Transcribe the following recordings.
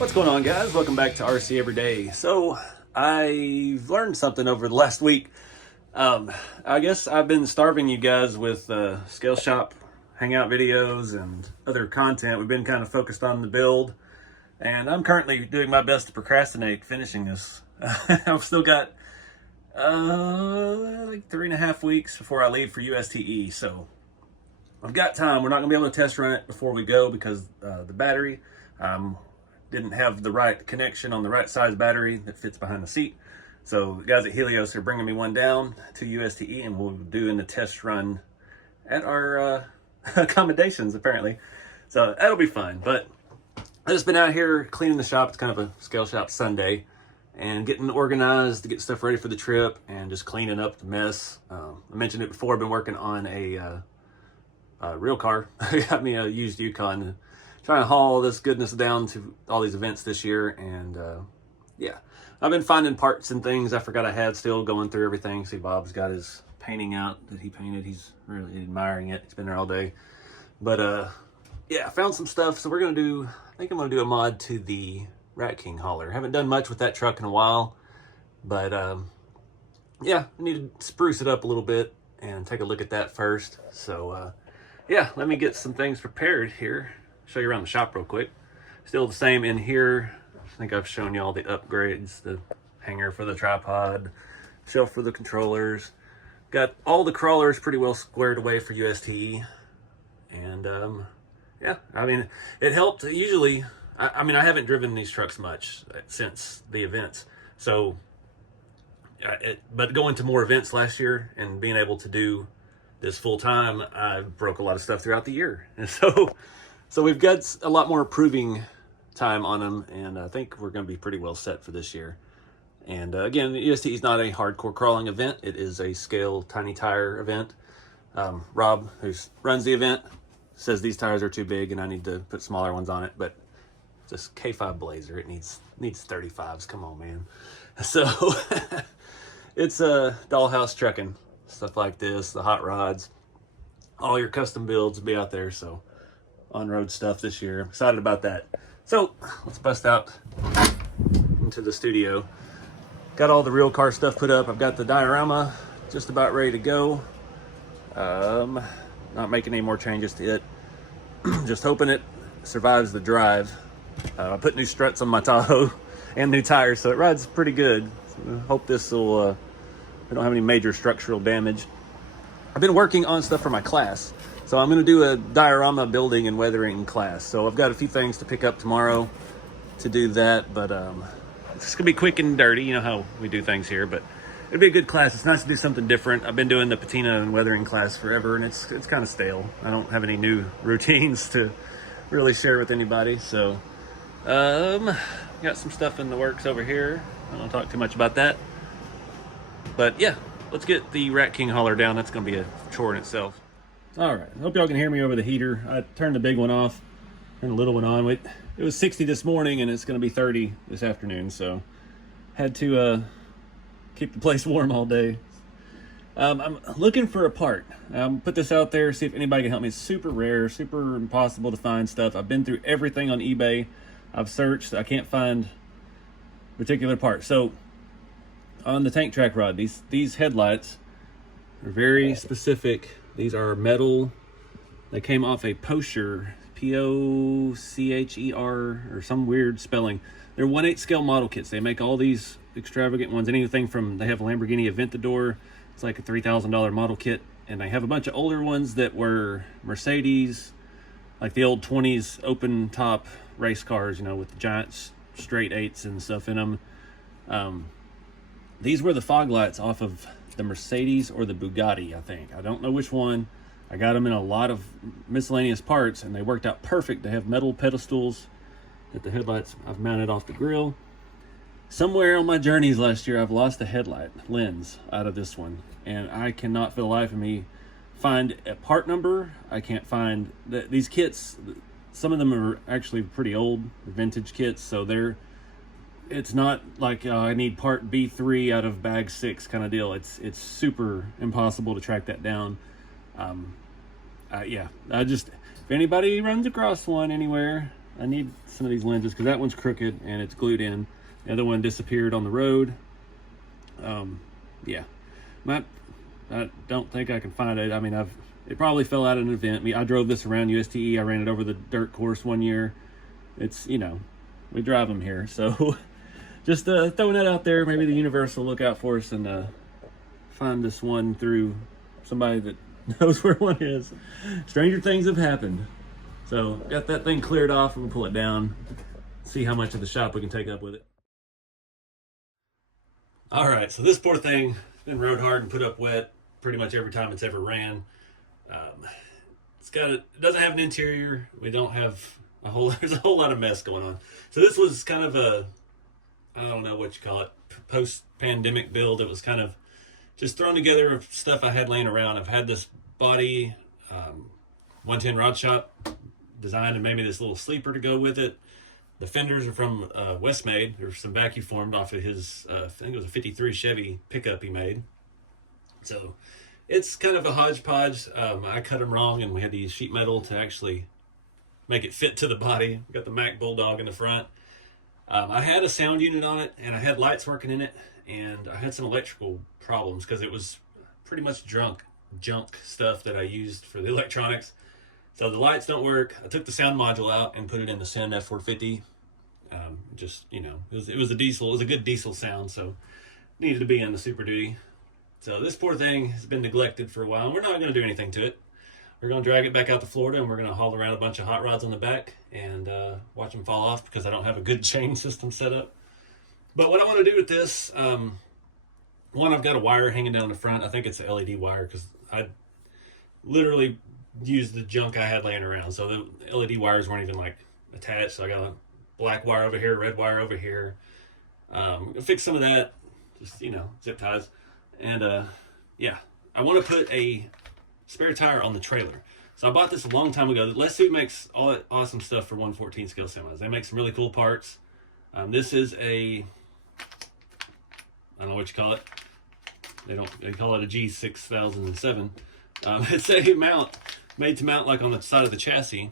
What's going on, guys? Welcome back to RC Everyday. So I've learned something over the last week. I guess I've been starving you guys with scale shop hangout videos and other content. We've been kind of focused on the build, and I'm currently doing my best to procrastinate finishing this. I've still got like 3.5 weeks before I leave for USTE, so I've got time. We're not gonna be able to test run it before we go because the battery didn't have the right connection on the right size battery that fits behind the seat. So the guys at Helios are bringing me one down to USTE, and we'll do in the test run at our accommodations apparently. So that'll be fun. But I've just been out here cleaning the shop. It's kind of a scale shop Sunday, and getting organized to get stuff ready for the trip and just cleaning up the mess. I mentioned it before. I've been working on a real car. I got me a used Yukon, trying to haul this goodness down to all these events this year. And yeah, I've been finding parts and things I forgot I had, still going through everything. See, Bob's got his painting out that he painted. He's really admiring it. He's been there all day. But yeah, I found some stuff. So we're gonna do, I think I'm gonna do a mod to the Rat King hauler. Haven't done much with that truck in a while, but yeah, I need to spruce it up a little bit and take a look at that first. So yeah, let me get some things prepared here. Show you around the shop real quick. Still the same in here. I think I've shown you all the upgrades, the hanger for the tripod, shelf for the controllers. Got all the crawlers pretty well squared away for USTE. And yeah, I mean, it helped. Usually, I mean, I haven't driven these trucks much since the events. So, but going to more events last year and being able to do this full time, I broke a lot of stuff throughout the year. And so we've got a lot more proving time on them, and I think we're going to be pretty well set for this year. And again, USTE is not a hardcore crawling event. It is a scale tiny tire event. Rob, who runs the event, says these tires are too big and I need to put smaller ones on it, but this K5 Blazer, it needs 35s. Come on, man. So it's a dollhouse trucking, stuff like this, the hot rods, all your custom builds will be out there. So on-road stuff this year. I'm excited about that. So let's bust out into the studio. Got all the real car stuff put up. I've got the diorama just about ready to go. Not making any more changes to it. Just hoping it survives the drive. I put new struts on my Tahoe and new tires, so it rides pretty good. So I hope this will, we don't have any major structural damage. I've been working on stuff for my class. So I'm going to do a diorama building and weathering class. So I've got a few things to pick up tomorrow to do that, but it's going to be quick and dirty. You know how we do things here, but it'll be a good class. It's nice to do something different. I've been doing the patina and weathering class forever, and it's kind of stale. I don't have any new routines to really share with anybody. So got some stuff in the works over here. I don't want to talk too much about that. But yeah, let's get the Rat King hauler down. That's going to be a chore in itself. All right, I hope y'all can hear me over the heater. I turned the big one off and the little one on. It was 60 this morning and it's going to be 30 this afternoon, so had to keep the place warm all day. I'm looking for a part. Put this out there, see if anybody can help me. It's super rare, super impossible to find stuff. I've been through everything on eBay. I've searched. I can't find particular parts. So on the tank track rod, these headlights are very specific. These are metal. They came off a Pocher, P-O-C-H-E-R, or some weird spelling. They're 1/8 scale model kits. They make all these extravagant ones. Anything from, they have a Lamborghini Aventador. It's like a $3,000 model kit. And they have a bunch of older ones that were Mercedes, like the old 20s open top race cars, you know, with the giant straight eights and stuff in them. These were the fog lights off of the Mercedes or the Bugatti, I think. I don't know which one. I got them in a lot of miscellaneous parts, and they worked out perfect. They have metal pedestals that the headlights I've mounted off the grill. Somewhere on my journeys last year, I've lost a headlight lens out of this one, and I cannot for the life of me find a part number. I can't find these kits. Some of them are actually pretty old, vintage kits, so it's not like I need part B3 out of bag 6 kind of deal. It's super impossible to track that down. Yeah, if anybody runs across one anywhere, I need some of these lenses because that one's crooked and it's glued in. The other one disappeared on the road. Yeah, I don't think I can find it. I mean, it probably fell out at an event. I drove this around USTE. I ran it over the dirt course one year. It's, you know, we drive them here. So just throwing that out there. Maybe the universe will look out for us and find this one through somebody that knows where one is. Stranger things have happened. So got that thing cleared off. We'll pull it down, see how much of the shop we can take up with it. All right, so this poor thing has been rode hard and put up wet pretty much every time it's ever ran. It doesn't have an interior. We don't have there's a whole lot of mess going on. So this was kind of I don't know what you call it, post-pandemic build. It was kind of just thrown together of stuff I had laying around. I've had this body, 110 Rod Shop designed, and maybe this little sleeper to go with it. The fenders are from Westmade. There's some vacuum formed off of his, I think it was a 53 Chevy pickup he made. So it's kind of a hodgepodge. I cut them wrong, and we had to use sheet metal to actually make it fit to the body. We got the Mack Bulldog in the front. I had a sound unit on it, and I had lights working in it, and I had some electrical problems because it was pretty much junk stuff that I used for the electronics. So the lights don't work. I took the sound module out and put it in the Send F450. Just, you know, it was a diesel. It was a good diesel sound, so it needed to be in the Super Duty. So this poor thing has been neglected for a while, and we're not going to do anything to it. We're going to drag it back out to Florida, and we're going to haul around a bunch of hot rods on the back and watch them fall off because I don't have a good chain system set up. But what I want to do with this, one, I've got a wire hanging down the front. I think it's an LED wire because I literally used the junk I had laying around. So the LED wires weren't even like attached. So I got a black wire over here, red wire over here. Fix some of that, just, you know, zip ties. And yeah, I want to put a spare tire on the trailer. So I bought this a long time ago. Let's Suit makes all that awesome stuff for 114 scale semis. They make some really cool parts. This is I don't know what you call it. They call it a G6007. It's a mount made to mount like on the side of the chassis,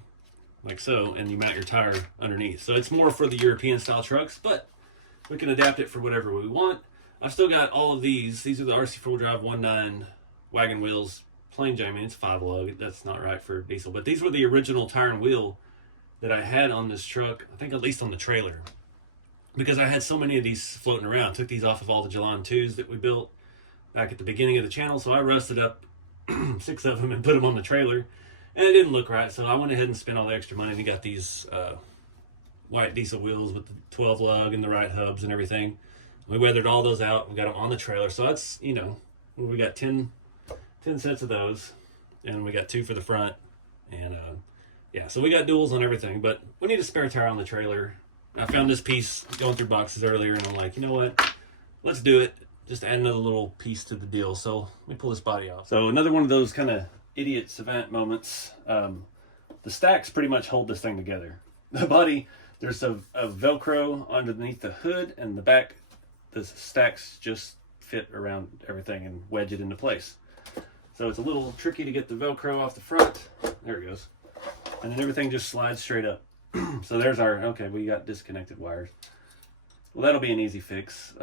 like so, and you mount your tire underneath. So it's more for the European style trucks, but we can adapt it for whatever we want. I've still got all of these. These are the RC 4-drive 1.9 wagon wheels, plain Jane. I mean, it's 5 lug. That's not right for diesel, but these were the original tire and wheel that I had on this truck. I think at least on the trailer, because I had so many of these floating around. Took these off of all the Gelan 2s that we built back at the beginning of the channel, so I rusted up 6 of them and put them on the trailer, and it didn't look right. So I went ahead and spent all the extra money and got these white diesel wheels with the 12 lug and the right hubs and everything. We weathered all those out. We got them on the trailer. So that's, you know, we got 10 sets of those, and we got 2 for the front. And yeah, so we got duals on everything, but we need a spare tire on the trailer. I found this piece going through boxes earlier, and I'm like, you know what? Let's do it. Just add another little piece to the deal. So let me pull this body off. So another one of those kind of idiot savant moments. The stacks pretty much hold this thing together. The body, there's a Velcro underneath the hood, and the back, the stacks just fit around everything and wedge it into place. So it's a little tricky to get the Velcro off the front. There it goes. And then everything just slides straight up. So there's our, okay, we got disconnected wires. Well, that'll be an easy fix.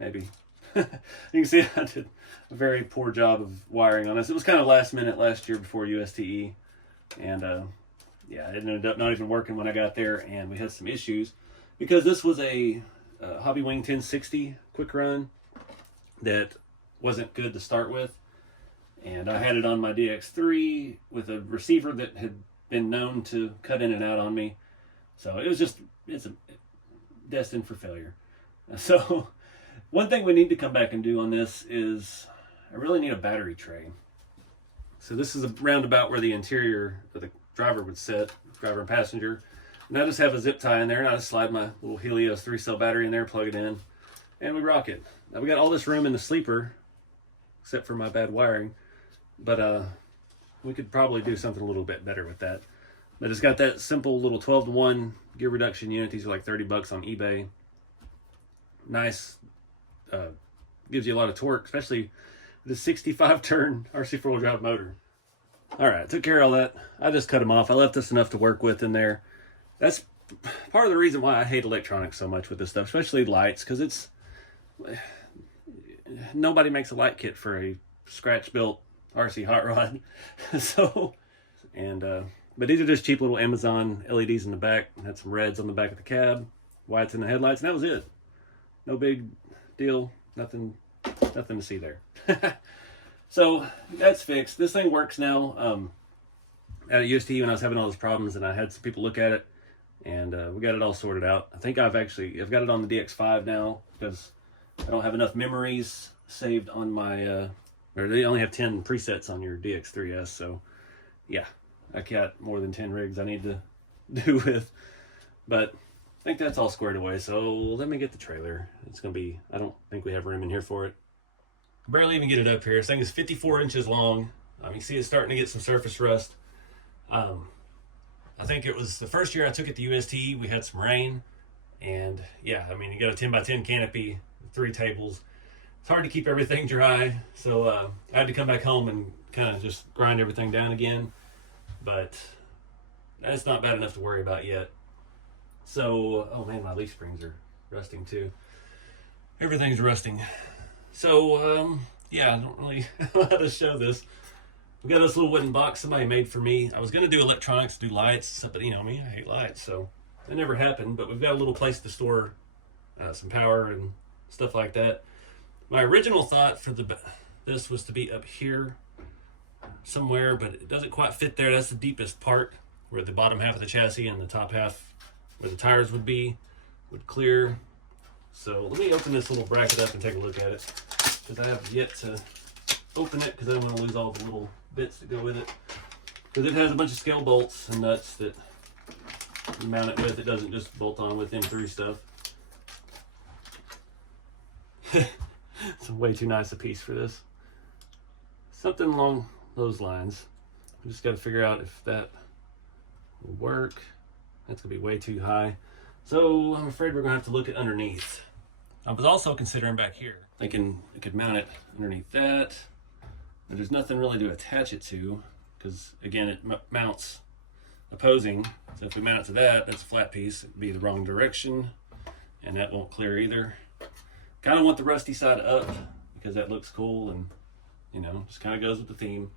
Maybe. You can see I did a very poor job of wiring on this. It was kind of last minute last year before USTE. And yeah, it ended up not even working when I got there, and we had some issues because this was a Hobby Wing 1060 quick run that wasn't good to start with. And I had it on my DX3 with a receiver that had been known to cut in and out on me. So it was just, it's destined for failure. So one thing we need to come back and do on this is I really need a battery tray. So this is a roundabout where the interior of the driver would sit, driver and passenger. And I just have a zip tie in there, and I just slide my little Helios 3-cell battery in there, plug it in, and we rock it. Now we got all this room in the sleeper, except for my bad wiring, but we could probably do something a little bit better with that. But it's got that simple little 12-to-1 gear reduction unit. These are like $30 on eBay. Nice, gives you a lot of torque, especially with a 65-turn RC 4-wheel drive motor. All right, took care of all that. I just cut them off. I left us enough to work with in there. That's part of the reason why I hate electronics so much with this stuff, especially lights, because it's nobody makes a light kit for a scratch-built RC hot rod. So, and but these are just cheap little Amazon LEDs in the back. Had some reds on the back of the cab, whites in the headlights, and that was it. No big deal. Nothing to see there. So that's fixed. This thing works now. At UST when I was having all those problems, and I had some people look at it, and we got it all sorted out. I think I've got it on the DX5 now because I don't have enough memories saved on my, or they only have 10 presets on your DX3S. So yeah, I got more than 10 rigs I need to do with, but I think that's all squared away. So let me get the trailer. It's going to be, I don't think we have room in here for it. Barely even get it up here. This thing is 54 inches long. You can see it's starting to get some surface rust. I think it was the first year I took it to UST, we had some rain, and yeah, I mean, you got a 10 by 10 canopy, 3 tables. It's hard to keep everything dry, so I had to come back home and kind of just grind everything down again, but that's not bad enough to worry about yet. So, oh man, my leaf springs are rusting too. Everything's rusting. So, yeah, I don't really know how to show this. We got this little wooden box somebody made for me. I was going to do electronics, do lights, but you know me, I hate lights, so that never happened. But we've got a little place to store some power and stuff like that. My original thought for this was to be up here somewhere, but it doesn't quite fit there. That's the deepest part where the bottom half of the chassis and the top half where the tires would clear. So let me open this little bracket up and take a look at it, because I have yet to open it because I don't want to lose all the little bits that go with it, because it has a bunch of scale bolts and nuts that you mount it with. It doesn't just bolt on with M3 stuff. It's way too nice a piece for this. Something along those lines. We just got to figure out if that will work. That's gonna be way too high, so I'm afraid we're gonna have to look at underneath. I was also considering back here, thinking I could mount it underneath that. And there's nothing really to attach it to, because again, it mounts opposing. So if we mount it to that, that's a flat piece. It'd be the wrong direction, and that won't clear either. Kind of want the rusty side up because that looks cool, and you know, just kind of goes with the theme.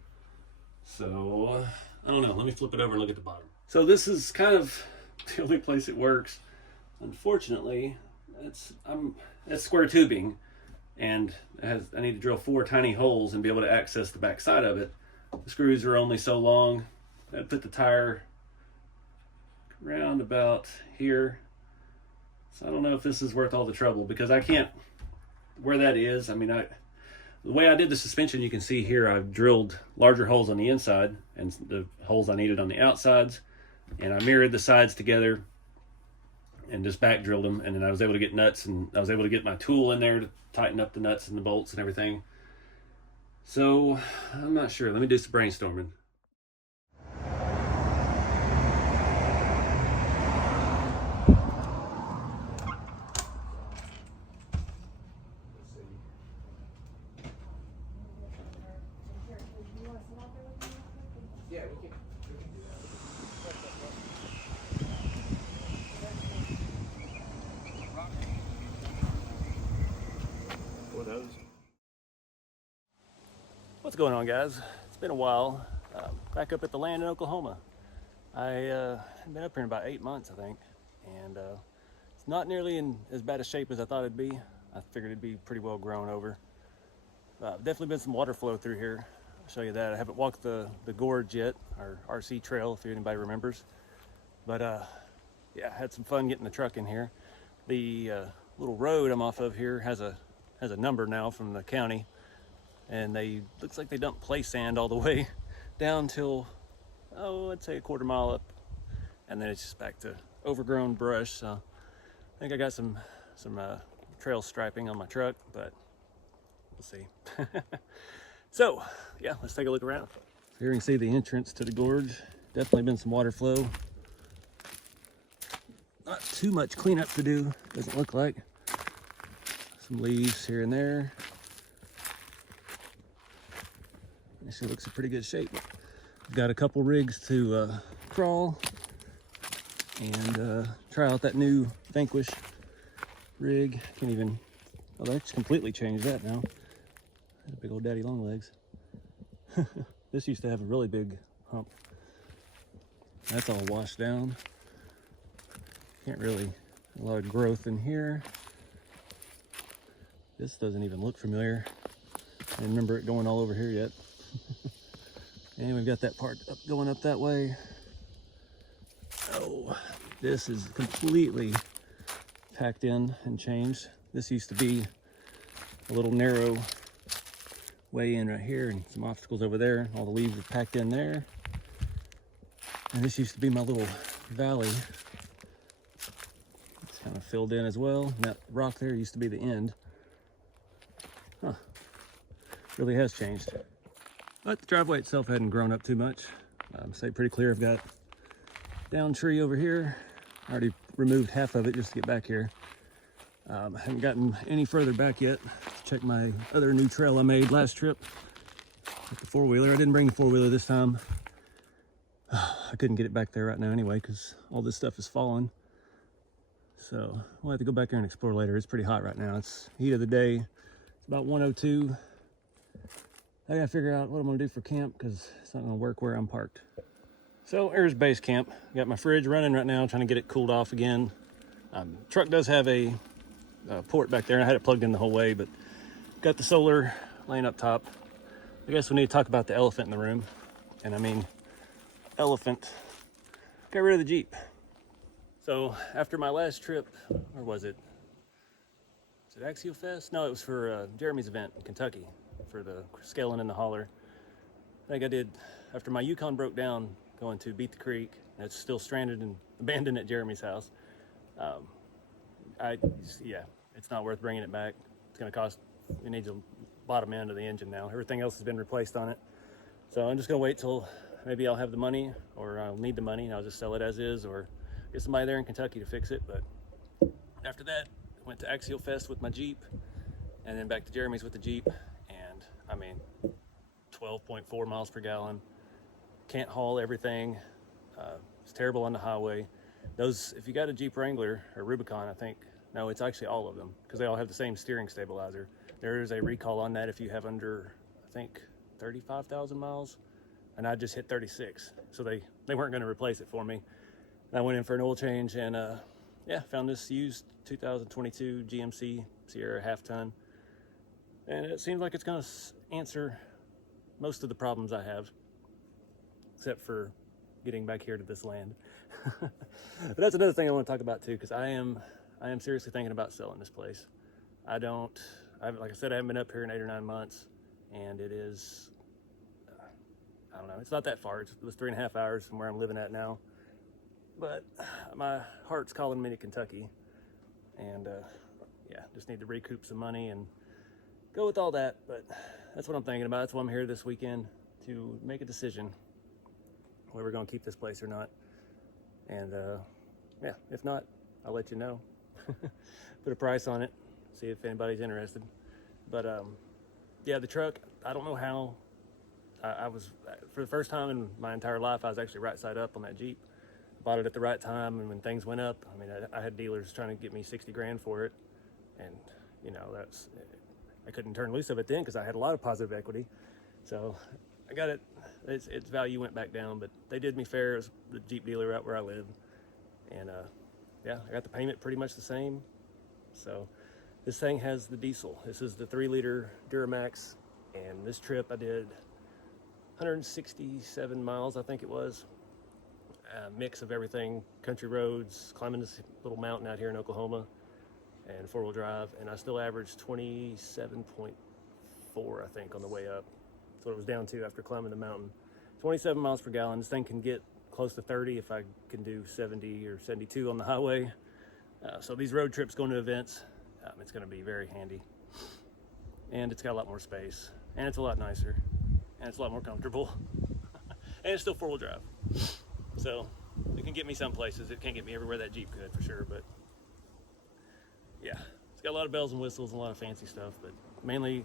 So I don't know. Let me flip it over and look at the bottom. So this is kind of the only place it works. Unfortunately, it's square tubing, and I need to drill 4 tiny holes and be able to access the back side of it. The screws are only so long. I'd put the tire around about here. So I don't know if this is worth all the trouble, because I can't, where that is, I mean, the way I did the suspension, you can see here, I've drilled larger holes on the inside and the holes I needed on the outsides, and I mirrored the sides together and just back drilled them, and then I was able to get nuts, and I was able to get my tool in there to tighten up the nuts and the bolts and everything. So I'm not sure. Let me do some brainstorming. Yeah, we can do that. What's going on, guys? It's been a while. Back up at the land in Oklahoma. I've been up here in about 8 months, I think, and it's not nearly in as bad a shape as I thought it'd be. I figured it'd be pretty well grown over. Definitely been some water flow through here. I'll show you that. I haven't walked the gorge yet, our RC trail, if anybody remembers. But yeah, I had some fun getting the truck in here. The little road I'm off of here has a number now from the county, and looks like they dumped play sand all the way down till, I'd say a quarter mile up, and then it's just back to overgrown brush. So I think I got some trail striping on my truck, but we'll see. So yeah, let's take a look around. Here you can see the entrance to the gorge. Definitely been some water flow. Not too much cleanup to do, doesn't look like. Some leaves here and there. Actually looks in pretty good shape. Got a couple rigs to crawl and try out that new Vanquish rig. Can't even, oh, that's completely changed that now. Big old daddy long legs. This used to have a really big hump. That's all washed down. Can't really, a lot of growth in here. This doesn't even look familiar. I remember it going all over here yet. And we've got that part up, going up that way. Oh, this is completely packed in and changed. This used to be a little narrow way in right here and some obstacles over there. All the leaves are packed in there. And this used to be my little valley. It's kind of filled in as well. And that rock there used to be the end. Huh. Really has changed. But the driveway itself hadn't grown up too much. Stayed pretty clear. I've got down tree over here. I already removed half of it just to get back here. I haven't gotten any further back yet. Check my other new trail I made last trip with the four-wheeler. I didn't bring the four-wheeler this time. I couldn't get it back there right now anyway because all this stuff is falling. So we'll have to go back there and explore later. It's pretty hot right now. It's heat of the day. It's about 102. I gotta figure out what I'm gonna do for camp because it's not gonna work where I'm parked. So here's base camp. Got my fridge running right now, trying to get it cooled off again. Truck does have a port back there. I had it plugged in the whole way, but got the solar laying up top. I guess we need to talk about the elephant in the room. And I mean, elephant. Got rid of the Jeep. So after my last trip, or was it Axial Fest? No, it was for Jeremy's event in Kentucky for the scaling in the holler. I think I did, after my Yukon broke down going to Beat the Creek, and it's still stranded and abandoned at Jeremy's house. Yeah, it's not worth bringing it back. It's gonna cost, it needs a bottom end of the engine now. Everything else has been replaced on it. So I'm just gonna wait till maybe I'll have the money, or I'll need the money and I'll just sell it as is, or get somebody there in Kentucky to fix it. But after that, I went to Axial Fest with my Jeep, and then back to Jeremy's with the Jeep. And I mean, 12.4 miles per gallon. Can't haul everything. It's terrible on the highway. Those, if you got a Jeep Wrangler or Rubicon, I think, no, it's actually all of them, because they all have the same steering stabilizer. There is a recall on that if you have under, I think, 35,000 miles, and I just hit 36, so they weren't going to replace it for me. And I went in for an oil change, and yeah, found this used 2022 GMC Sierra half ton, and it seems like it's going to answer most of the problems I have, except for getting back here to this land. But that's another thing I want to talk about too, because I am seriously thinking about selling this place. Like I said, I haven't been up here in 8 or 9 months, and it is, I don't know, it's not that far. It was 3.5 hours from where I'm living at now. But my heart's calling me to Kentucky, and yeah, just need to recoup some money and go with all that. But that's what I'm thinking about. That's why I'm here this weekend, to make a decision whether we're going to keep this place or not. And yeah, if not, I'll let you know. Put a price on it, see if anybody's interested. But yeah, the truck, I don't know how. I was, for the first time in my entire life, I was actually right side up on that Jeep. Bought it at the right time, and when things went up, I mean, I had dealers trying to get me 60 grand for it, and you know, I couldn't turn loose of it then because I had a lot of positive equity. So I got it. Its value went back down, but they did me fair. It was the Jeep dealer out where I live, and yeah, I got the payment pretty much the same. So this thing has the diesel. This is the 3-liter Duramax, and this trip I did 167 miles, I think it was. Mix of everything, country roads, climbing this little mountain out here in Oklahoma, and 4-wheel drive, and I still averaged 27.4, I think, on the way up. That's what it was down to after climbing the mountain. 27 miles per gallon. This thing can get close to 30 if I can do 70 or 72 on the highway. So these road trips going to events, it's going to be very handy. And it's got a lot more space, and it's a lot nicer, and it's a lot more comfortable. And it's still 4-wheel drive. So it can get me some places. It can't get me everywhere that Jeep could, for sure. But yeah, it's got a lot of bells and whistles and a lot of fancy stuff, but mainly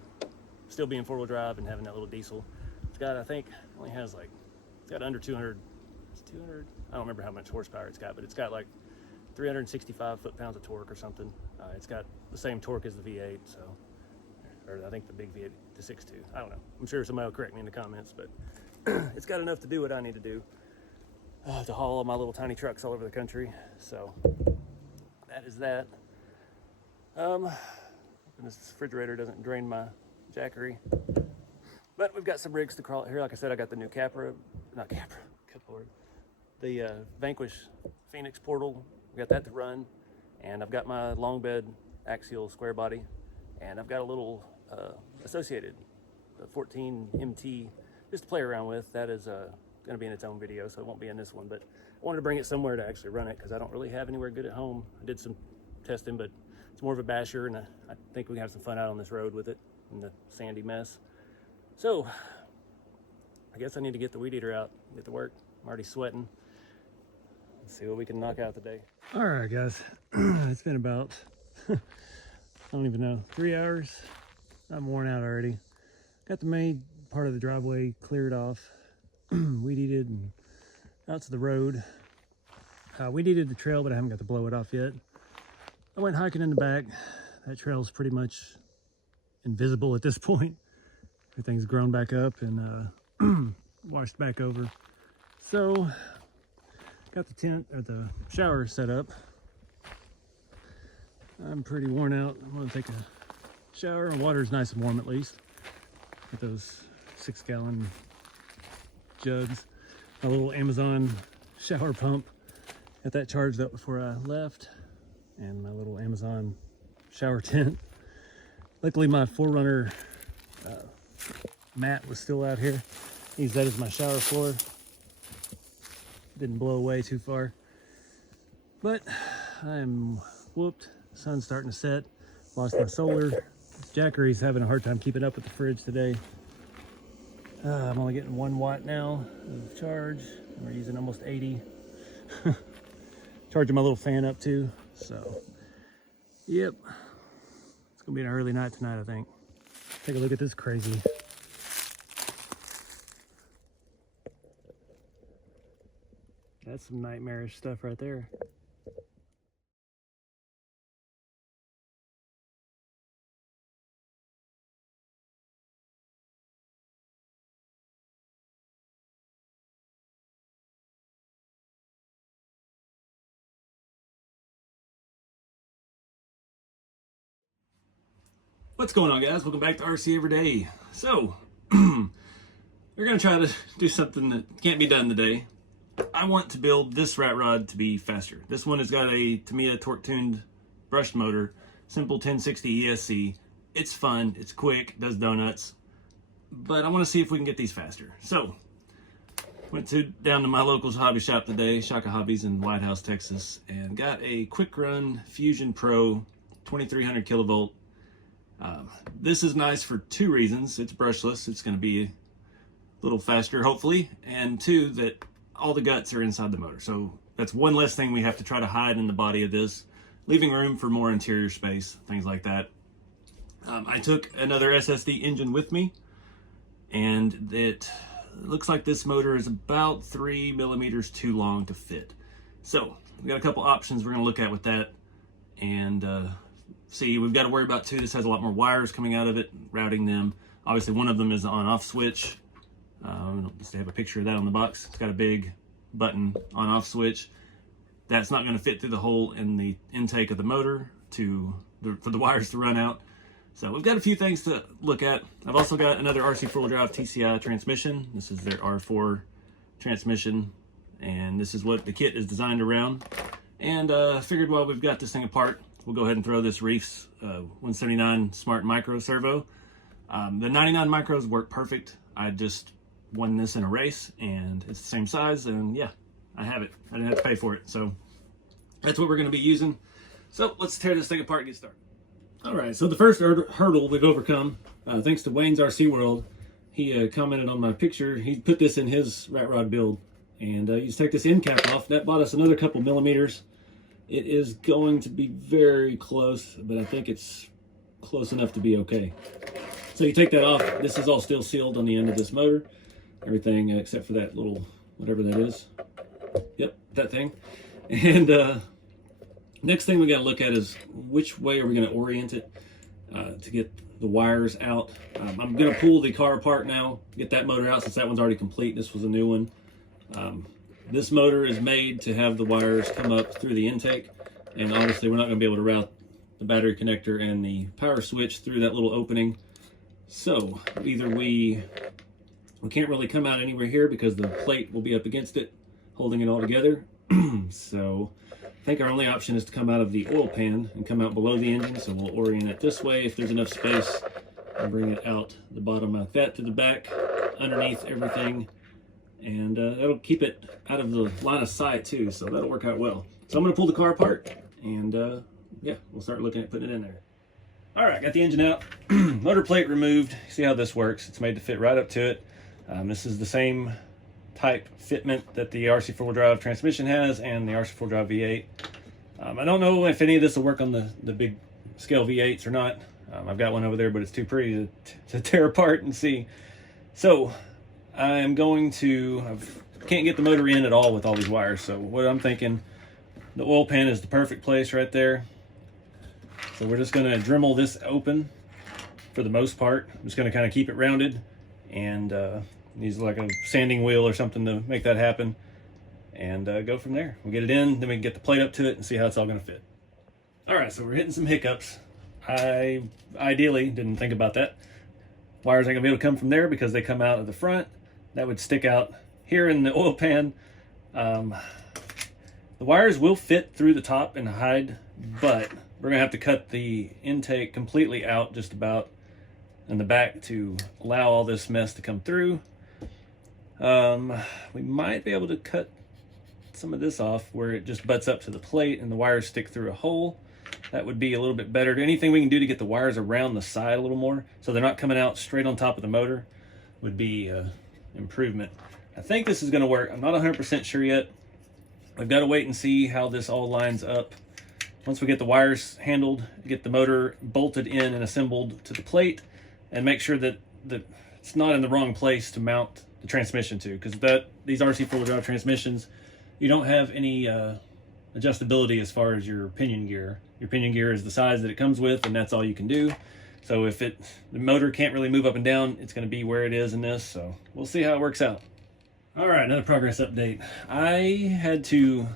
still being 4-wheel drive and having that little diesel. It's got, I think, only has like It's got under 200, it's 200, I don't remember how much horsepower it's got, but it's got like 365 foot-pounds of torque or something. It's got the same torque as the V8, so, or I think the big V8, the 6.2. I don't know. I'm sure somebody will correct me in the comments, but it's got enough to do what I need to do to haul all my little tiny trucks all over the country. So that is that. This refrigerator doesn't drain my jackery. But we've got some rigs to crawl here. Like I said, I got the new Capra, not Capra, good Lord. The Vanquish Phoenix portal, we got that to run. And I've got my long bed axial square body. And I've got a little associated 14 MT just to play around with. That is going to be in its own video, so it won't be in this one. But I wanted to bring it somewhere to actually run it because I don't really have anywhere good at home. I did some testing, but it's more of a basher, and I think we can have some fun out on this road with it in the sandy mess. So I guess I need to get the weed eater out, get to work. I'm already sweating. Let's see what we can knock out today. All right, guys. It's been about, I don't even know, 3 hours. I'm worn out already. Got the main part of the driveway cleared off, weed eated, and out to the road. Weed eated the trail, but I haven't got to blow it off yet. I went hiking in the back. That trail's pretty much invisible at this point. Everything's grown back up and washed back over. So, got the tent or the shower set up. I'm pretty worn out. I'm gonna take a shower. The water's nice and warm at least. Got those 6-gallon jugs. A little Amazon shower pump. Got that charged up before I left. And my little Amazon shower tent. Luckily my 4Runner mat was still out here. Use that as my shower floor. Didn't blow away too far. But I'm whooped. The sun's starting to set. Lost my solar. Jackery's having a hard time keeping up with the fridge today. I'm only getting 1 watt now of charge. We're using almost 80. Charging my little fan up too. So, yep. It's gonna be an early night tonight, I think. Take a look at this crazy. That's some nightmarish stuff right there. What's going on, guys? Welcome back to RC Everyday. So, we're going to try to do something that can't be done today. I want to build this rat rod to be faster. This one has got a Tamiya torque-tuned brushed motor, simple 1060 ESC. It's fun, it's quick, does donuts, but I want to see if we can get these faster. So, went down to my local hobby shop today, Shaka Hobbies in White House, Texas, and got a Quick Run Fusion Pro 2300 kilovolt. This is nice for 2 reasons. It's brushless, it's going to be a little faster hopefully, and 2, that all the guts are inside the motor. So that's one less thing we have to try to hide in the body of this, leaving room for more interior space, things like that. I took another SSD engine with me, and it looks like this motor is about 3 millimeters too long to fit. So we got a couple options we're going to look at with that, and see, we've got to worry about too, this has a lot more wires coming out of it, routing them. Obviously one of them is the on-off switch. Just to have a picture of that on the box. It's got a big button on-off switch. That's not going to fit through the hole in the intake of the motor for the wires to run out. So we've got a few things to look at. I've also got another RC four-wheel drive TCI transmission. This is their R4 transmission, and this is what the kit is designed around. And figured while we've got this thing apart, we'll go ahead and throw this Reef's 179 Smart Micro Servo. The 99 micros work perfect. I just won this in a race, and it's the same size, and yeah, I have it. I didn't have to pay for it, so that's what we're going to be using. So let's tear this thing apart and get started. All right, so the first hurdle we've overcome, thanks to Wayne's RC World. He commented on my picture. He put this in his rat rod build, and you just take this end cap off. That bought us another couple millimeters. It is going to be very close, but I think it's close enough to be okay. So you take that off. This is all still sealed on the end of this motor. Everything except for that little whatever that is. Yep, that thing. And next thing we got to look at is which way are we going to orient it to get the wires out. I'm going to pull the car apart now, get that motor out since that one's already complete. This was a new one. This motor is made to have the wires come up through the intake, and obviously we're not going to be able to route the battery connector and the power switch through that little opening. So either we can't really come out anywhere here because the plate will be up against it, holding it all together. So I think our only option is to come out of the oil pan and come out below the engine. So we'll orient it this way if there's enough space, and bring it out the bottom like that to the back, underneath everything. And that'll keep it out of the line of sight too, so that'll work out well. So I'm going to pull the car apart, and yeah, we'll start looking at putting it in there. All right, got the engine out, motor plate removed. See how this works. It's made to fit right up to it. This is the same type fitment that the RC 4-wheel drive transmission has and the RC 4-wheel drive V8. I don't know if any of this will work on the big scale V8s or not. I've got one over there, but it's too pretty to tear apart and see. So I'm going to, I can't get the motor in at all with all these wires. So what I'm thinking, the oil pan is the perfect place right there. So we're just going to Dremel this open for the most part. I'm just going to kind of keep it rounded and use like a sanding wheel or something to make that happen, and go from there. We'll get it in, then we can get the plate up to it and see how it's all going to fit. All right, so we're hitting some hiccups. I ideally didn't think about that. Wires ain't going to be able to come from there because they come out of the front. That would stick out here in the oil pan. The wires will fit through the top and hide, but we're gonna have to cut the intake completely out just about in the back to allow all this mess to come through. We might be able to cut some of this off where it just butts up to the plate and the wires stick through a hole. That would be a little bit better. Anything we can do to get the wires around the side a little more so they're not coming out straight on top of the motor would be improvement. I think this is going to work. I'm not 100% sure yet. We've got to wait and see how this all lines up. Once we get the wires handled, get the motor bolted in and assembled to the plate, and make sure that it's not in the wrong place to mount the transmission to, because these RC 4-wheel drive transmissions, you don't have any adjustability as far as your pinion gear. Your pinion gear is the size that it comes with, and that's all you can do. So if the motor can't really move up and down, it's going to be where it is in this. So we'll see how it works out. All right, another progress update. I had to,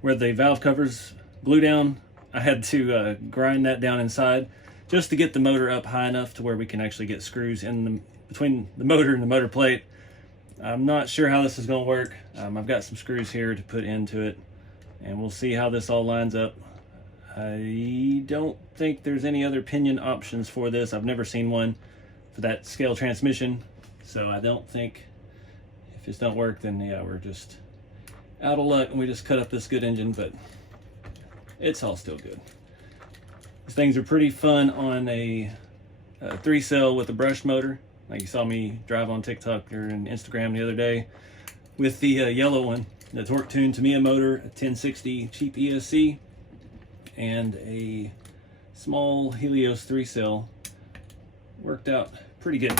where the valve covers glue down, I had to grind that down inside just to get the motor up high enough to where we can actually get screws in between the motor and the motor plate. I'm not sure how this is going to work. I've got some screws here to put into it, and we'll see how this all lines up. I don't think there's any other pinion options for this. I've never seen one for that scale transmission, so I don't think, if this don't work, then yeah, we're just out of luck and we just cut up this good engine, but it's all still good. These things are pretty fun on a 3-cell with a brushed motor, like you saw me drive on TikTok or on Instagram the other day with the yellow one, the torque tuned Tamiya motor, a 1060 cheap ESC, and a small Helios 3-cell. Worked out pretty good.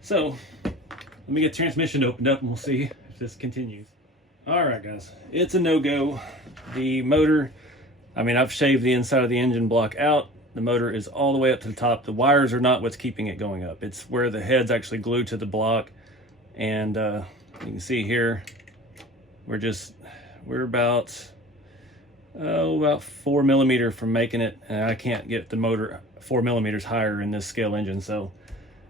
So let me get the transmission opened up and we'll see if this continues. All right, guys, it's a no-go. The motor, I mean, I've shaved the inside of the engine block out. The motor is all the way up to the top. The wires are not what's keeping it going up. It's where the head's actually glued to the block. And you can see here, we're about 4 millimeter from making it, and I can't get the motor 4 millimeters higher in this scale engine, so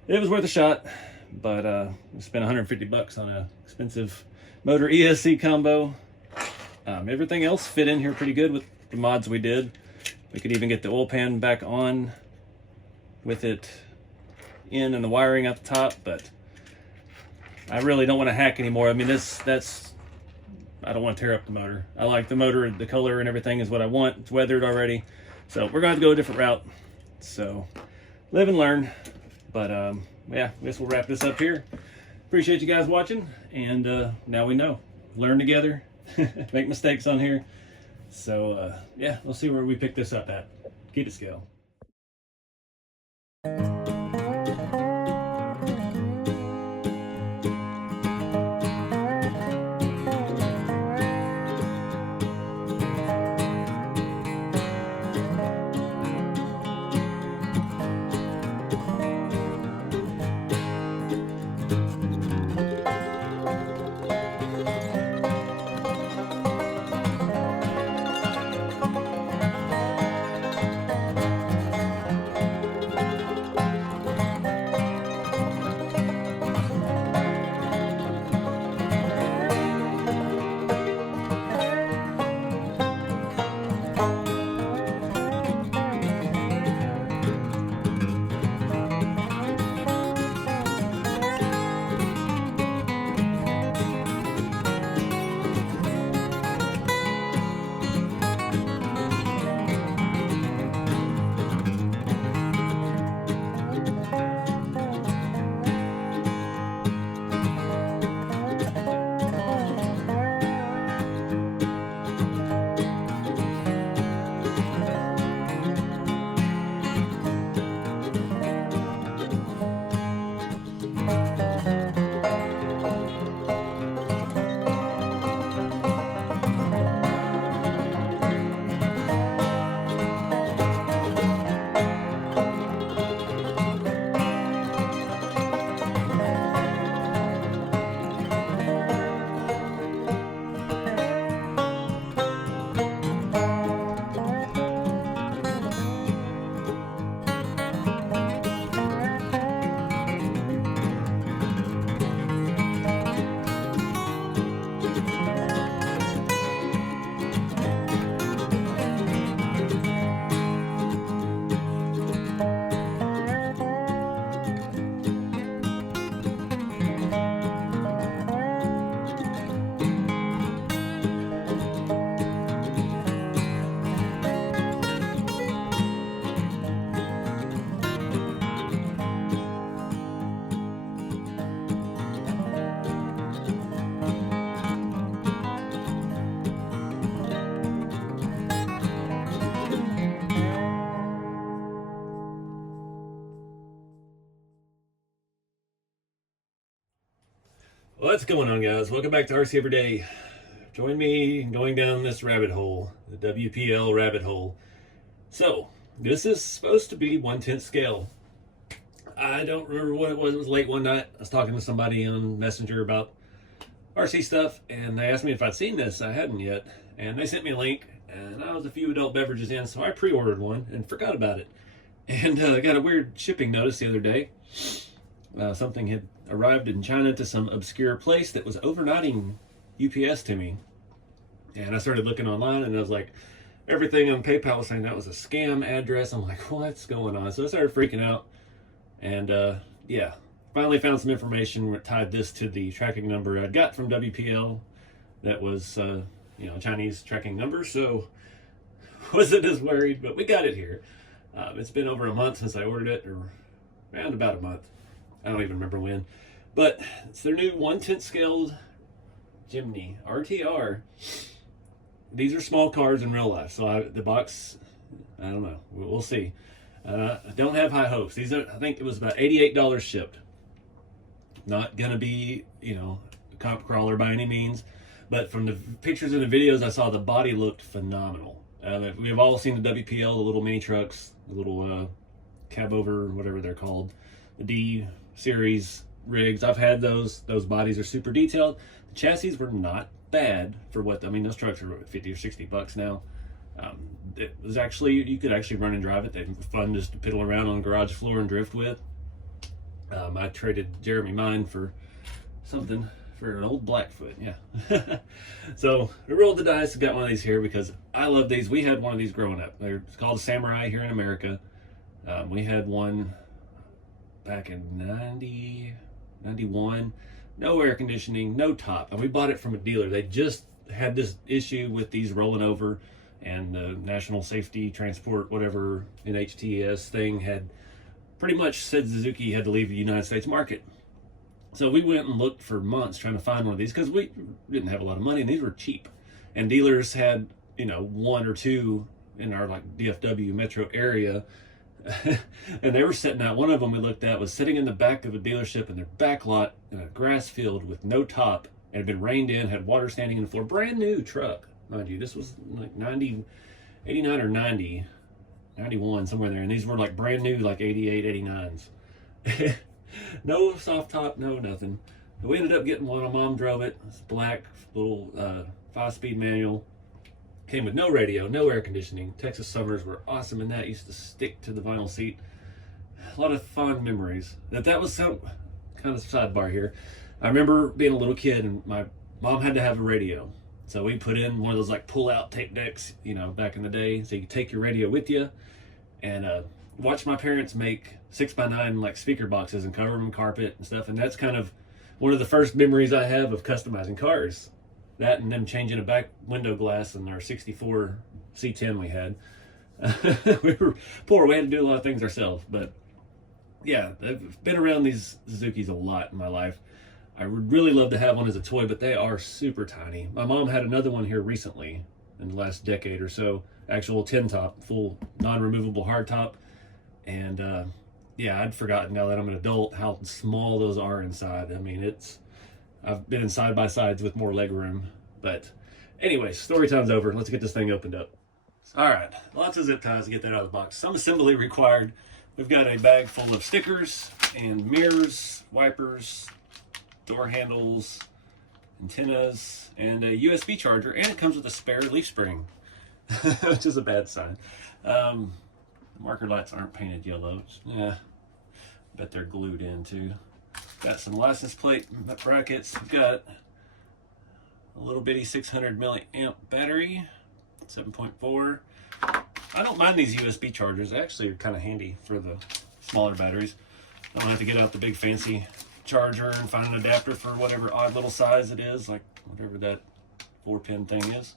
it was worth a shot. But we spent 150 bucks on a expensive motor ESC combo. Everything else fit in here pretty good with the mods we did. We could even get the oil pan back on with it in and the wiring at the top, but I really don't want to hack anymore. I mean, I don't want to tear up the motor. I like the motor, the color and everything is what I want. It's weathered already. So we're going to have to go a different route. So live and learn. But yeah, I guess we'll wrap this up here. Appreciate you guys watching. And now we know. Learn together. Make mistakes on here. So yeah, we'll see where we pick this up at. Keep it scale. What's going on, guys? Welcome back to RCeveryday. Join me in going down this rabbit hole, the WPL rabbit hole. So, this is supposed to be 1/10 scale. I don't remember what it was. It was late one night. I was talking to somebody on Messenger about RC stuff, and they asked me if I'd seen this. I hadn't yet. And they sent me a link, and I was a few adult beverages in, so I pre-ordered one and forgot about it. And I got a weird shipping notice the other day. Something had arrived in China to some obscure place that was overnighting UPS to me. And I started looking online, and I was like, everything on PayPal was saying that was a scam address. I'm like, what's going on? So I started freaking out. And yeah, finally found some information that tied this to the tracking number I'd got from WPL. That was, Chinese tracking number. So wasn't as worried, but we got it here. It's been over a month since I ordered it, or around about a month. I don't even remember when. But it's their new 1/10 scaled Jimny RTR. These are small cars in real life, so the box, I don't know. We'll see. I don't have high hopes. These are, I think it was about $88 shipped. Not gonna be, a comp crawler by any means, but from the pictures and the videos I saw, the body looked phenomenal. We've all seen the WPL, the little mini trucks, the little cab over, whatever they're called, the D series rigs. I've had those. Those bodies are super detailed. The chassis were not bad for what, those trucks are 50 or 60 bucks now. It was actually, you could actually run and drive it. They were fun just to piddle around on the garage floor and drift with. I traded Jeremy mine for something, for an old Blackfoot, yeah. So we rolled the dice and got one of these here because I love these. We had one of these growing up. It's called a Samurai here in America. We had one back in 90, 91. No air conditioning, no top. And we bought it from a dealer. They just had this issue with these rolling over, and the National Safety Transport, whatever, NHTS thing had pretty much said Suzuki had to leave the United States market. So we went and looked for months trying to find one of these because we didn't have a lot of money, and these were cheap. And dealers had, one or two in our DFW metro area. And they were sitting out. One of them we looked at was sitting in the back of a dealership in their back lot in a grass field with no top, and had been rained in, had water standing in the floor. Brand new truck, mind you. This was 89 or 90, 91, somewhere there. And these were brand new, 88, 89s. No soft top, no nothing. But we ended up getting one. My mom drove it. It's black, little 5-speed manual. Came with no radio, no air conditioning. Texas summers were awesome in that. Used to stick to the vinyl seat. A lot of fond memories. That was some kind of sidebar here. I remember being a little kid, and my mom had to have a radio. So we put in one of those pull-out tape decks, back in the day, so you could take your radio with you. And watch my parents make 6x9 speaker boxes and cover them in carpet and stuff. And that's kind of one of the first memories I have of customizing cars. That and them changing a back window glass in our 64 C10 we had. We were poor. We had to do a lot of things ourselves. But yeah, I've been around these Suzukis a lot in my life. I would really love to have one as a toy, but they are super tiny. My mom had another one here recently in the last decade or so. Actual 10-top, full non-removable hardtop. And yeah, I'd forgotten now that I'm an adult how small those are inside. I've been in side-by-sides with more leg room. But anyways, story time's over. Let's get this thing opened up. All right, lots of zip ties to get that out of the box. Some assembly required. We've got a bag full of stickers and mirrors, wipers, door handles, antennas, and a USB charger. And it comes with a spare leaf spring, which is a bad sign. The marker lights aren't painted yellow. Yeah, bet they're glued in too. Got some license plate brackets. We've got a little bitty 600 milliamp battery, 7.4. I don't mind these USB chargers. They actually are kind of handy for the smaller batteries. I don't have to get out the big fancy charger and find an adapter for whatever odd little size it is, whatever that 4-pin thing is.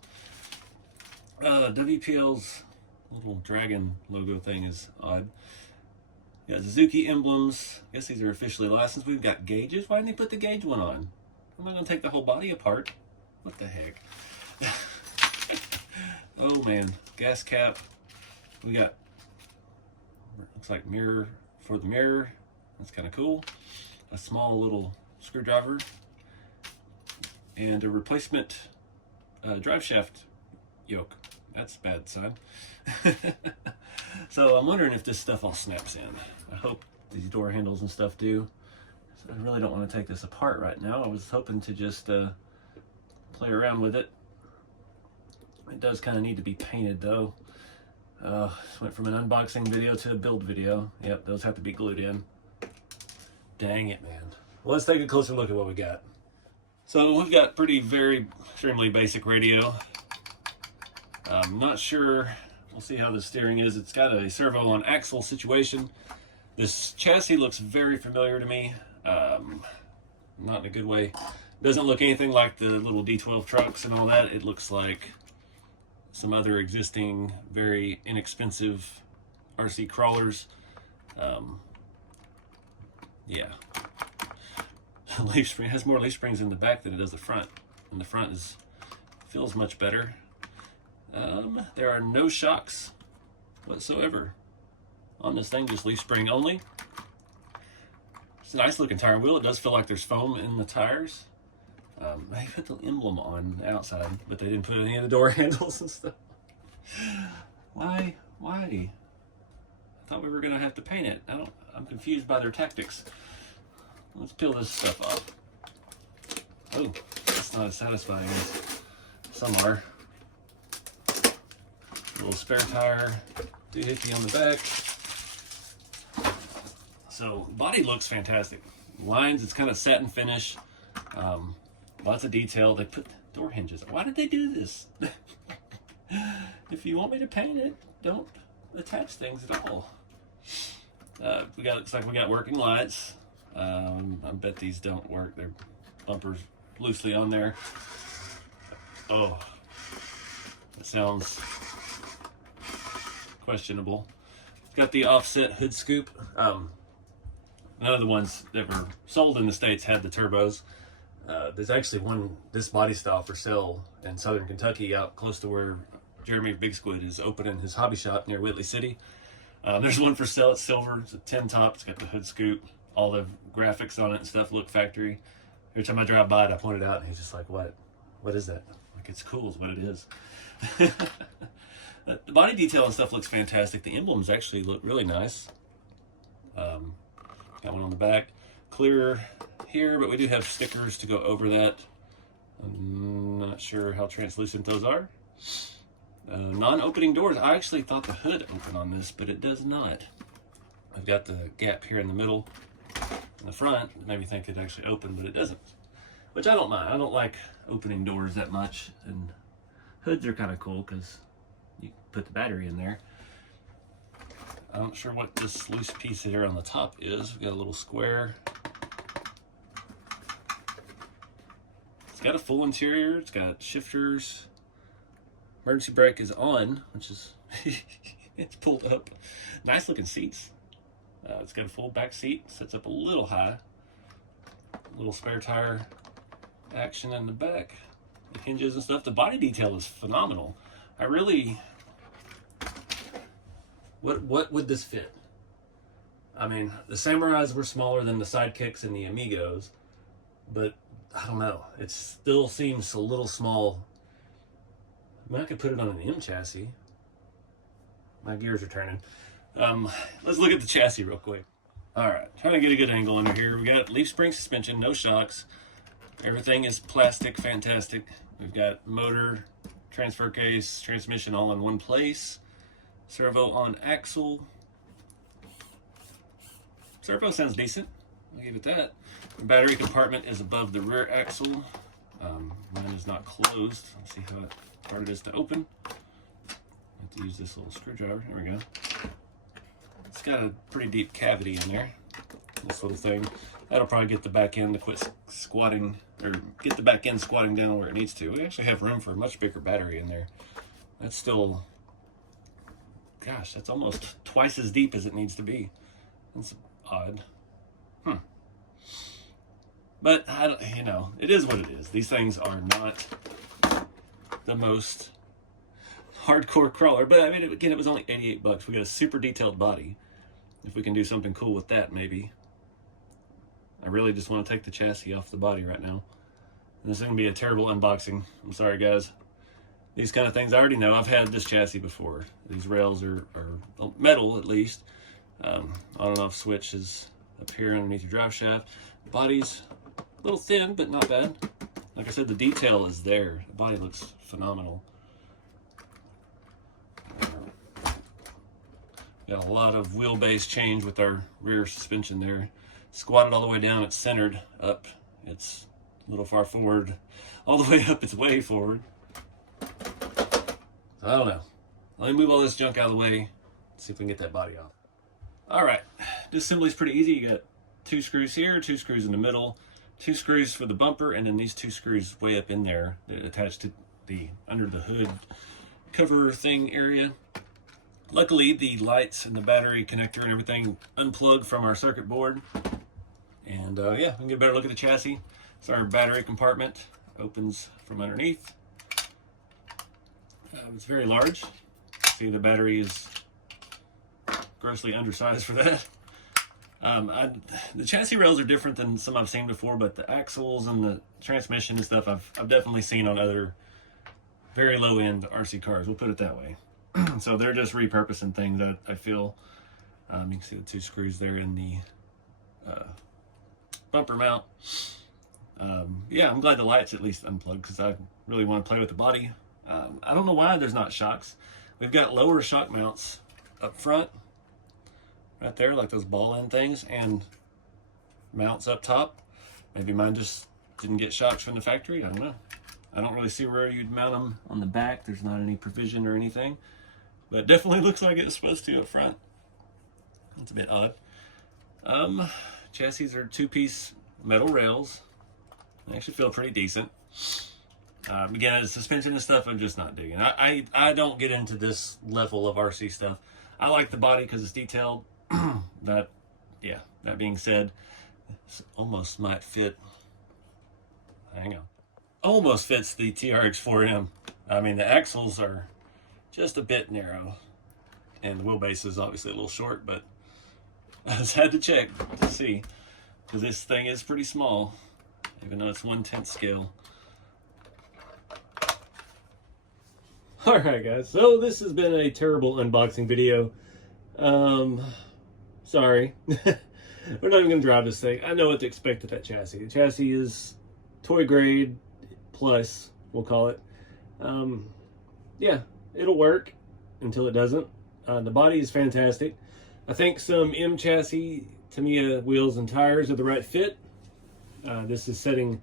WPL's little dragon logo thing is odd. Yeah, Suzuki emblems. I guess these are officially licensed. We've got gauges. Why didn't they put the gauge one on? I'm not going to take the whole body apart. What the heck? Oh man, gas cap. We got, looks like mirror for the mirror. That's kind of cool. A small little screwdriver. and a replacement drive shaft yoke. That's a bad sign. So I'm wondering if this stuff all snaps in. I hope these door handles and stuff do. So I really don't want to take this apart right now. I was hoping to just play around with it. It does kind of need to be painted though. Just went from an unboxing video to a build video. Yep, those have to be glued in. Dang it, man. Well, let's take a closer look at what we got. So we've got extremely basic radio. I'm not sure, we'll see how the steering is. It's got a servo on axle situation. This chassis looks very familiar to me, not in a good way. Doesn't look anything like the little D12 trucks and all that. It looks like some other existing, very inexpensive RC crawlers. Yeah. Leaf spring has more leaf springs in the back than it does the front, and the front feels much better. There are no shocks whatsoever on this thing, just leaf spring only. It's a nice looking tire wheel. It does feel like there's foam in the tires. They put the emblem on the outside, but they didn't put any of the door handles and stuff. Why? I thought we were gonna have to paint it. I'm confused by their tactics. Let's peel this stuff off. Oh, that's not as satisfying as some are. A little spare tire, doohickey on the back. So body looks fantastic. Lines, it's kind of satin finish. Lots of detail. They put door hinges. Why did they do this? If you want me to paint it, don't attach things at all. Looks like we got working lights. I bet these don't work. They're bumpers loosely on there. Oh, that sounds questionable. It's got the offset hood scoop. None of the ones that were sold in the States had the turbos. There's actually this body style for sale in southern Kentucky, out close to where Jeremy Big Squid is opening his hobby shop near Whitley City. There's one for sale. It's silver. It's a 10 top. It's got the hood scoop. All the graphics on it and stuff look factory. Every time I drive by it, I point it out, and he's just like, "What? What is that?" Like, it's cool is what it is. The body detail and stuff looks fantastic. The emblems actually look really nice. Got one on the back. Clear here, but we do have stickers to go over that. I'm not sure how translucent those are. Non-opening doors. I actually thought the hood opened on this, but it does not. I've got the gap here in the middle. In the front, it made me think it actually opened, but it doesn't. Which I don't mind. I don't like opening doors that much, and hoods are kind of cool because you can put the battery in there. I'm not sure what this loose piece here on the top is. We've got a little square. It's got a full interior. It's got shifters. Emergency brake is on, which is it's pulled up. Nice looking seats. It's got a full back seat, sits up a little high. A little spare tire action in the back. The hinges and stuff. The body detail is phenomenal. I really... What would this fit? I mean, the Samurais were smaller than the Sidekicks and the Amigos, but I don't know. It still seems a little small. I mean, I could put it on an M chassis. My gears are turning. Let's look at the chassis real quick. All right, trying to get a good angle under here. We got leaf spring suspension, no shocks. Everything is plastic, fantastic. We've got motor, transfer case, transmission all in one place. Servo on axle. Servo sounds decent. I'll give it that. The battery compartment is above the rear axle. Mine is not closed. Let's see how hard it is to open. I have to use this little screwdriver. There we go. It's got a pretty deep cavity in there. This little thing. That'll probably get the back end to quit squatting, or get the back end squatting down where it needs to. We actually have room for a much bigger battery in there. That's still, gosh, that's almost twice as deep as it needs to be. That's odd. But I don't, it is what it is. These things are not the most hardcore crawler, but I mean, again, it was only 88 bucks. We got a super detailed body. If we can do something cool with that, maybe. I really just want to take the chassis off the body right now. This is going to be a terrible unboxing. I'm sorry, guys. These kind of things I already know. I've had this chassis before. These rails are metal, at least. On-and-off switch is up here underneath your drive shaft. The body's a little thin, but not bad. Like I said, the detail is there. The body looks phenomenal. Got a lot of wheelbase change with our rear suspension there. Squatted all the way down, it's centered up. It's a little far forward. All the way up, it's way forward. I don't know. Let me move all this junk out of the way. See if we can get that body off. All right, disassembly is pretty easy. You got 2 screws here, 2 screws in the middle, 2 screws for the bumper, and then these 2 screws way up in there that attach to the under the hood cover thing area. Luckily, the lights and the battery connector and everything unplugged from our circuit board. And yeah, we can get a better look at the chassis. It's our battery compartment. Opens from underneath. It's very large. See, the battery is grossly undersized for that. The chassis rails are different than some I've seen before, but the axles and the transmission and stuff I've definitely seen on other very low-end RC cars. We'll put it that way. So they're just repurposing things that I feel. You can see the 2 screws there in the bumper mount. Yeah, I'm glad the light's at least unplugged because I really want to play with the body. I don't know why there's not shocks. We've got lower shock mounts up front, right there, like those ball end things, and mounts up top. Maybe mine just didn't get shocks from the factory. I don't know. I don't really see where you'd mount them on the back. There's not any provision or anything, but it definitely looks like it's supposed to up front. It's a bit odd. Chassis are 2-piece metal rails. They actually feel pretty decent. Again, the suspension and stuff, I'm just not digging. I don't get into this level of RC stuff. I like the body because it's detailed. That being said, this almost might fit. Hang on. Almost fits the TRX4M. I mean, the axles are just a bit narrow, and the wheelbase is obviously a little short, but I just had to check to see, because this thing is pretty small, even though it's 1/10 scale. Alright guys, so this has been a terrible unboxing video. Sorry. We're not even going to drive this thing. I know what to expect with that chassis. The chassis is toy grade plus, we'll call it. Yeah, it'll work until it doesn't. The body is fantastic. I think some M chassis Tamiya wheels and tires are the right fit. This is setting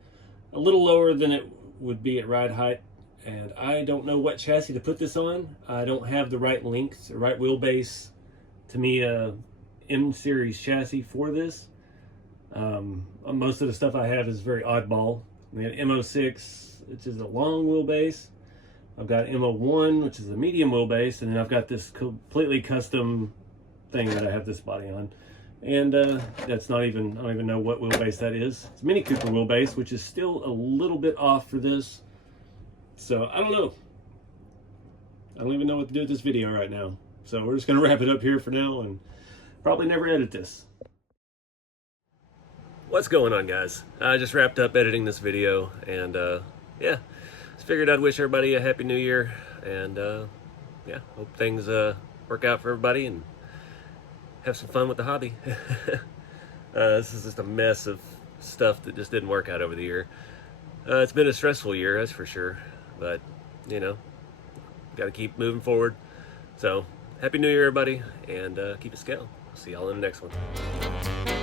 a little lower than it would be at ride height, and I don't know what chassis to put this on. I don't have the right length, the right wheelbase Tamiya M series chassis for this. Most of the stuff I have is very oddball. We have MO6, which is a long wheelbase. I've got MO1, which is a medium wheelbase, and then I've got this completely custom thing that I have this body on. And that's not even, I don't even know what wheelbase that is. It's Mini Cooper wheelbase, which is still a little bit off for this. So I don't know. I don't even know what to do with this video right now. So we're just gonna wrap it up here for now and probably never edit this. What's going on, guys? I just wrapped up editing this video, and yeah, just figured I'd wish everybody a happy new year, and yeah, hope things work out for everybody and have some fun with the hobby. This is just a mess of stuff that just didn't work out over the year. It's been a stressful year, that's for sure, but you know, got to keep moving forward. So happy new year, everybody, and keep it scale. See y'all in the next one.